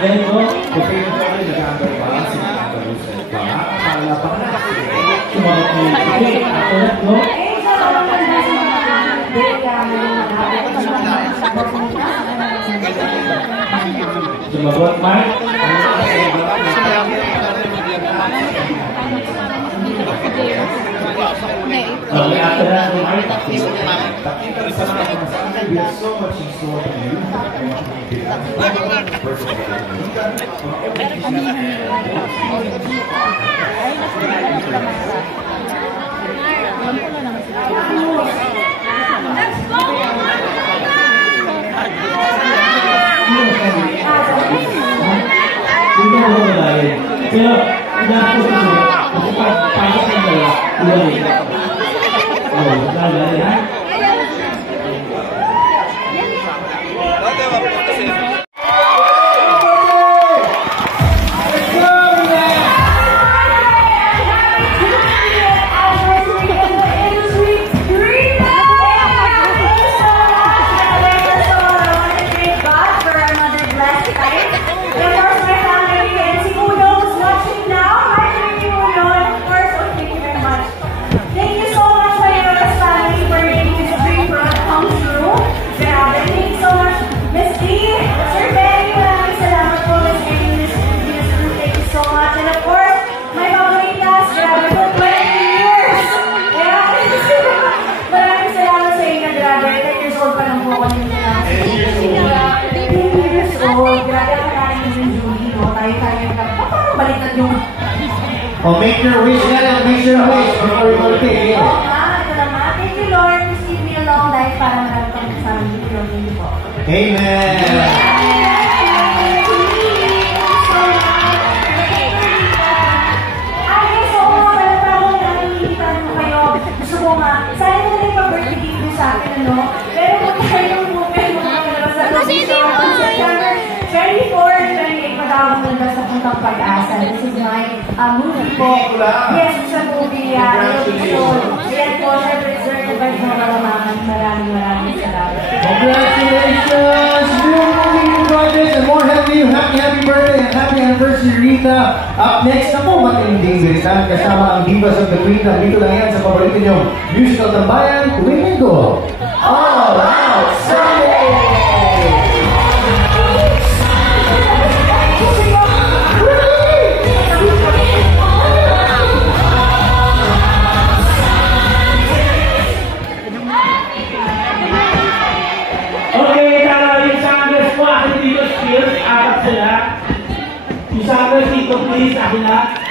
Yan po, kung kayo nag-aambay ba, sinagalusan ba, para pa na sumagot niyo yung ticket. Ako na po. Sumagot, Mark? Okay, after that, Mark. We have so much in store for you. Oh, make your wish, make your wish before we go to take it. Thank you, Lord, to give me a long life para marami kami sa amin po. Amen. Gusto ko nga, sana mo na yung pa-birthday gift sa akin, ano? Pero kung tayo yung movement mo mga sa September 24, 28, matawag mo na sa Puntang Pag-asa. This is my movie po. Yes, it's a movie. Ayan po, representative by mga kalamahan. Maraming salamat. Congratulations! Beautiful projects and more happy birthday and happy anniversary, Rita. Up next na po, matinding bilisan kasama ang Divas of the Queen. Dito lang yan sa paborito niyong musical tambayan, tuwing linggo. All Out Sunday! Please, akin na.